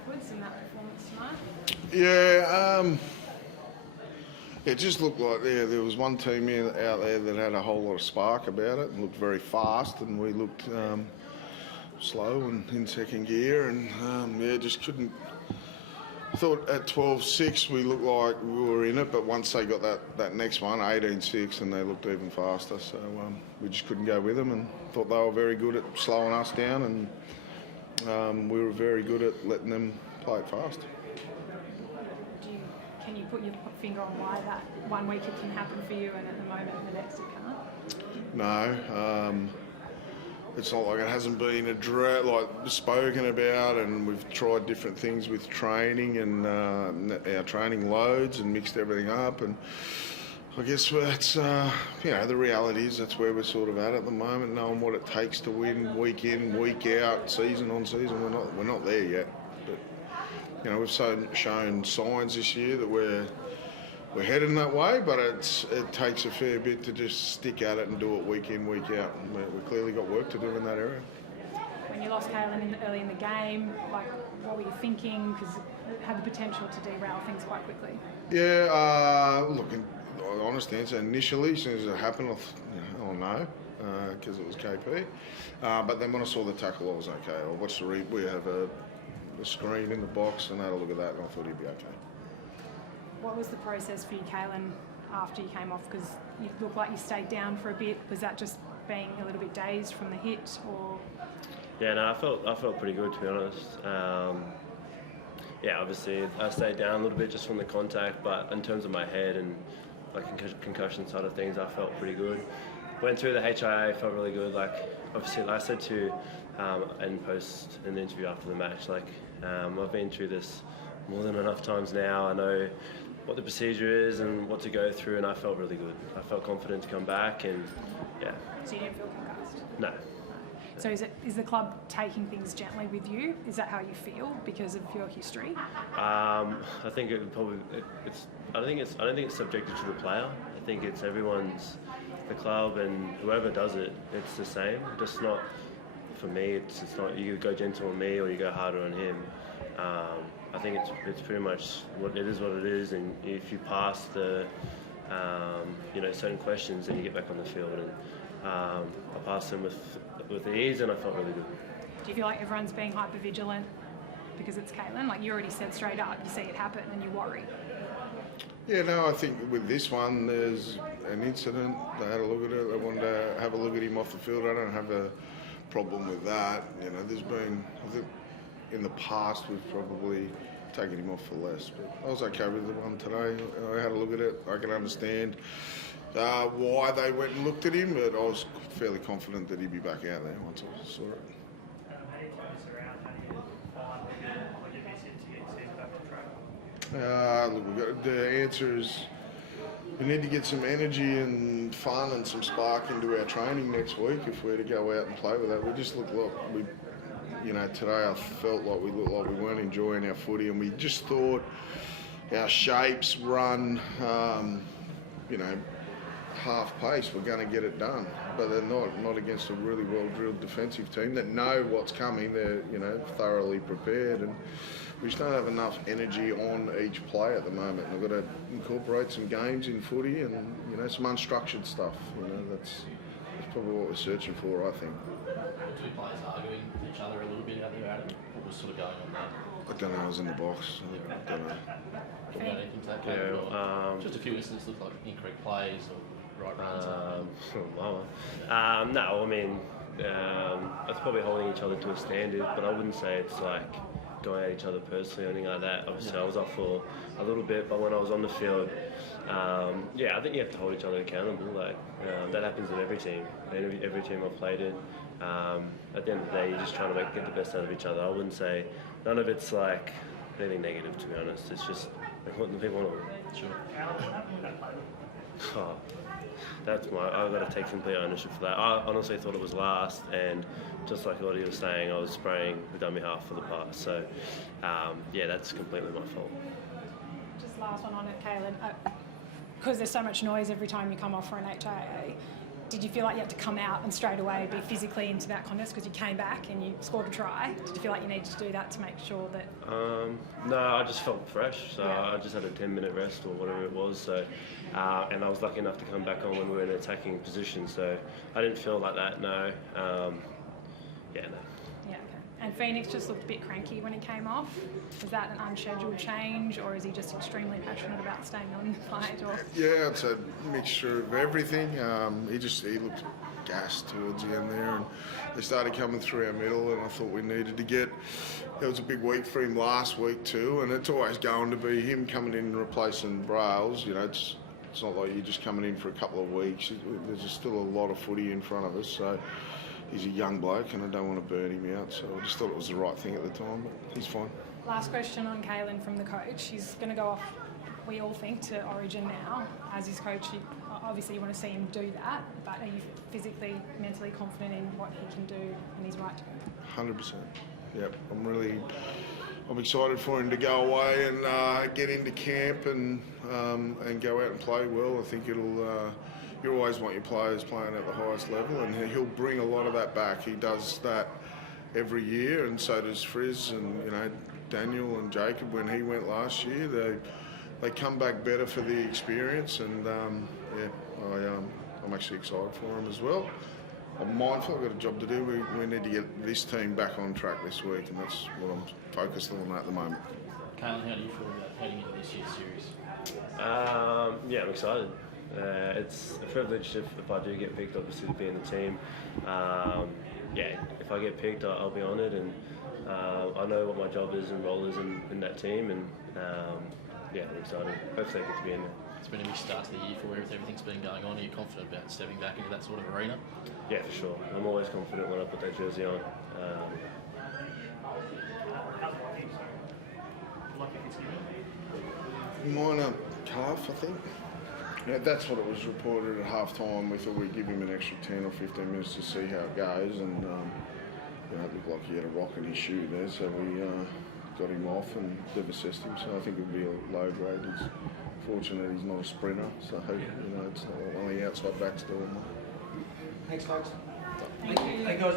backwards in that performance tonight? Yeah, it just looked like there was one team out there that had a whole lot of spark about it and looked very fast, and we looked slow and in second gear, and just couldn't. I thought at 12-6 we looked like we were in it, but once they got that next one, 18-6, and they looked even faster, so we just couldn't go with them, and thought they were very good at slowing us down, and we were very good at letting them play it fast. Can you put your finger on why that 1 week it can happen for you and at the moment the next it can't? No. It's not like it hasn't been spoken about, and we've tried different things with training and our training loads and mixed everything up, and I guess that's the reality is that's where we're sort of at the moment, knowing what it takes to win week in, week out, season on season. We're not there yet, but we've shown signs this year that we're heading that way, but it takes a fair bit to just stick at it and do it week in, week out. And we've clearly got work to do in that area. When you lost Kalyn early in the game, what were you thinking? Because it had the potential to derail things quite quickly. Yeah, look, in honest answer, initially, as soon as it happened, no, because it was KP. But then when I saw the tackle, I was okay. I watched the we have a screen in the box, and I had a look at that, and I thought he'd be okay. What was the process for you, Kalyn, after you came off? Because you looked like you stayed down for a bit. Was that just being a little bit dazed from the hit, or? Yeah, no, I felt pretty good, to be honest. Obviously I stayed down a little bit just from the contact, but in terms of my head and concussion side of things, I felt pretty good. Went through the HIA, felt really good. Obviously, like I said to in the interview after the match, I've been through this more than enough times now. I know what the procedure is and what to go through, and I felt really good. I felt confident to come back, and yeah. So you didn't feel concussed? No. So is the club taking things gently with you? Is that how you feel because of your history? I think I don't think it's subjected to the player. I think it's the club, and whoever does it, it's the same. Just not for me. It's not you go gentle on me or you go harder on him. I think it's pretty much what it is, and if you pass the certain questions, then you get back on the field. And I passed them with ease, and I felt really good. Do you feel like everyone's being hyper vigilant because it's Kalyn? Like you already said straight up, you see it happen and you worry. Yeah, no, I think with this one, there's an incident. They had a look at it. They wanted to have a look at him off the field. I don't have a problem with that. There's been, I think, in the past we've probably taken him off for less, but I was okay with the one today. I had a look at it. I can understand why they went and looked at him, but I was fairly confident that he'd be back out there once I saw it. Look, the answer is we need to get some energy and fun and some spark into our training next week if we're to go out and play with that. We just look like today I felt like we looked like we weren't enjoying our footy, and we just thought our shapes run, half pace. We're going to get it done, but they're not against a really well drilled defensive team that know what's coming. They're thoroughly prepared, and we just don't have enough energy on each play at the moment. We've got to incorporate some games in footy and some unstructured stuff. That's probably what we're searching for, I think. Two players arguing with each other a little bit out there, Adam. What was sort of going on there? I don't know. I was in the box. I don't know. Anything to that game? Just a few instances look like incorrect plays or right runs. No, I mean, it's probably holding each other to a standard, but I wouldn't say it's like going at each other personally or anything like that. Obviously, I was off for a little bit, but when I was on the field, I think you have to hold each other accountable. That happens in every team. Every team I've played in. At the end of the day, you're just trying to get the best out of each other. I wouldn't say none of it's like anything negative, to be honest. It's just what the people want to. Sure. I've got to take complete ownership for that. I honestly thought it was last, and just like what he was saying, I was spraying the dummy half for the pass. So, that's completely my fault. Just last one on it, Kalyn. Because there's so much noise every time you come off for an HIA, did you feel like you had to come out and straight away be physically into that contest because you came back and you scored a try? Did you feel like you needed to do that to make sure that... No, I just felt fresh, so Yeah. I just had a 10-minute rest or whatever it was. So, and I was lucky enough to come back on when we were in an attacking position, so I didn't feel like that, no. No. Yeah, okay. And Phoenix just looked a bit cranky when he came off. Was that an unscheduled change, or is he just extremely passionate about staying on the fight? Or... Yeah, it's a mixture of everything. He looked gassed towards the end there, and they started coming through our middle, and I thought we needed to get... It was a big week for him last week too, and it's always going to be him coming in and replacing Brails. You know, it's not like you're just coming in for a couple of weeks. There's still a lot of footy in front of us, so he's a young bloke, and I don't want to burn him out, so I just thought it was the right thing at the time, but he's fine. Last question on Kalyn from the coach. He's going to go off, we all think, to Origin now. As his coach, obviously you want to see him do that, but are you physically, mentally confident in what he can do and his right to go? 100%. Yep, I'm excited for him to go away and get into camp and go out and play well. I think you always want your players playing at the highest level, and he'll bring a lot of that back. He does that every year, and so does Frizz and Daniel and Jacob. When he went last year, they come back better for the experience, and I'm actually excited for him as well. I'm mindful I've got a job to do. We need to get this team back on track this week, and that's what I'm focused on at the moment. Kalyn, how do you feel about heading into this year's series? Yeah, I'm excited. It's a privilege if I do get picked, obviously, to be in the team. Yeah, if I get picked, I'll be honoured, and I know what my job is and role is in that team, and yeah, I'm excited. Hopefully I get to be in there. It's been a big start to the year for you with everything's been going on. Are you confident about stepping back into that sort of arena? Yeah, for sure. I'm always confident when I put that jersey on. Minor calf, I think. Yeah, that's what it was reported at half time. We thought we'd give him an extra 10 or 15 minutes to see how it goes, and it looked like he had a rock in his shoe there, so we got him off and they've assessed him. So I think it'll be a low grade. It's fortunate he's not a sprinter, so it's not one of the outside backs doing that. Thanks, folks. Thank you. Hey guys.